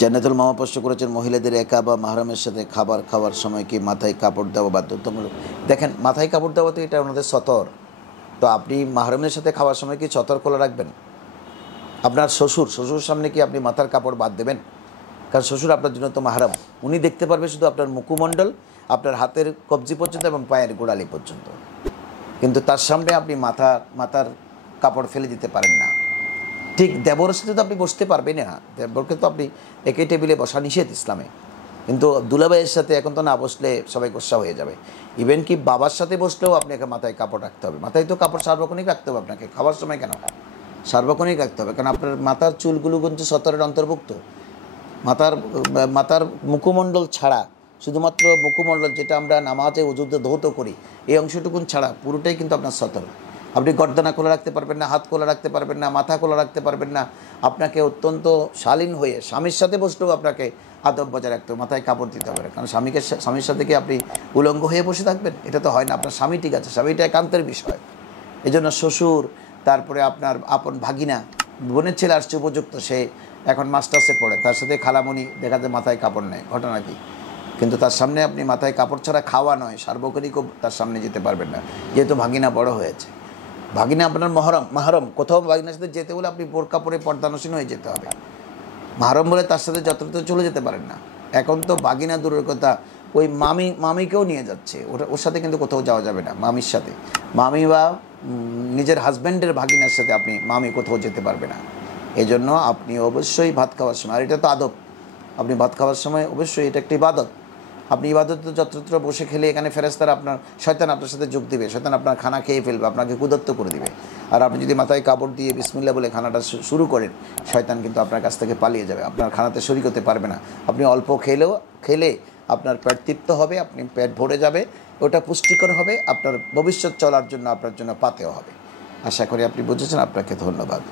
জান্নাতুল মামা প্রশ্ন করেছেন, মহিলাদের একা বা মাহরামের সাথে খাবার খাওয়ার সময় কি মাথায় কাপড় দেওয়া বাধ্যতামূলক? দেখেন, মাথায় কাপড় দেওয়া তো এটা ওনাদের সতর। তো আপনি মাহরামের সাথে খাওয়ার সময় কি সতর খোলা রাখবেন? আপনার শ্বশুর সামনে কি আপনি মাথার কাপড় বাদ দেবেন? কারণ শ্বশুর আপনার জন্য তো মাহরাম। উনি দেখতে পারবে শুধু আপনার মুখমণ্ডল, আপনার হাতের কবজি পর্যন্ত এবং পায়ের গোড়ালি পর্যন্ত। কিন্তু তার সামনে আপনি মাথার কাপড় ফেলে দিতে পারেন না। ঠিক দেবরের সাথে তো আপনি বসতে পারবেন না, দেবরকে তো আপনি একই টেবিলে বসা নিষেধ ইসলামে। কিন্তু দুলাভাইয়ের সাথে এখন তো না বসলে সবাই গোসা হয়ে যাবে। ইভেন কি বাবার সাথে বসলেও আপনাকে মাথায় কাপড় রাখতে হবে। মাথায় তো কাপড় সার্বক্ষণিক রাখতে হবে আপনাকে, খাওয়ার সময় কেন, সার্বক্ষণিক রাখতে হবে। কারণ আপনার মাথার চুলগুলো কিন্তু সতরের অন্তর্ভুক্ত। মাথার মুখমণ্ডল ছাড়া, শুধুমাত্র মুখমণ্ডল যেটা আমরা নামাজে ওযুতে ধৌত করি, এই অংশটুকুন ছাড়া পুরোটাই কিন্তু আপনার সতর। আপনি গর্দনা খোলা রাখতে পারবেন না, হাত খোলা রাখতে পারবেন না, মাথা খোলা রাখতে পারবেন না। আপনাকে অত্যন্ত শালীন হয়ে স্বামীর সাথে বসলেও আপনাকে আদব বজায় রাখতে হবে, মাথায় কাপড় দিতে হবে। কারণ স্বামীর সাথে কি আপনি উলঙ্গ হয়ে বসে থাকবেন? এটা তো হয় না। আপনার স্বামী ঠিক আছে, স্বামীটা একান্তের বিষয়। এই জন্য শ্বশুর, তারপরে আপনার আপন ভাগিনা, বোনের ছেলে আসছে উপযুক্ত, সে এখন মাস্টার্সে পড়ে, তার সাথে খালামণি দেখা যায় মাথায় কাপড় নেয়, ঘটনা কি? কিন্তু তার সামনে আপনি মাথায় কাপড় ছাড়া খাওয়া নয়, সার্বক্ষণিকও তার সামনে যেতে পারবেন না, যেহেতু ভাগিনা বড় হয়েছে। ভাগিনা আপনার মাহরম। কোথাও ভাগিনার সাথে যেতে হলে আপনি বোরকা পরে পর্দানসীন হয়ে যেতে হবে। মাহরম বলে তার সাথে যত্রতত্র চলে যেতে পারেন না। এখন তো ভাগিনা দূরের কথা, ওই মামিকেও নিয়ে যাচ্ছে, ওর সাথে কিন্তু কোথাও যাওয়া যাবে না। মামির সাথে, মামি বা নিজের হাজব্যান্ডের ভাগিনার সাথে আপনি মামি কোথাও যেতে পারবে না। এই জন্য আপনি অবশ্যই ভাত খাওয়ার সময়, আর এটা তো আদব, আপনি ভাত খাওয়ার সময় অবশ্যই এটা একটি ইবাদত। আপনি ইবাদত যত্রতত্র বসে খেলে এখানে ফেরেশতারা শয়তান আপনার সাথে যোগ দিবে, শয়তান আপনার খানা খেয়ে ফেলবে, আপনাকে কুদত্ত করে দিবে। আর আপনি যদি মাথায় কাপড় দিয়ে বিসমিল্লাহ বলে খানাটা শুরু করেন, শয়তান কিন্তু আপনার কাছ থেকে পালিয়ে যাবে, আপনার খানাতে শরীক হতে পারবে না। আপনি অল্প খেলে আপনার পেট তৃপ্ত হবে, আপনি পেট ভরে যাবে, ওটা পুষ্টিকর হবে, আপনার ভবিষ্যৎ চলার জন্য আপনার জন্য পাতেও হবে। আশা করি আপনি বুঝেছেন। আপনাকে ধন্যবাদ।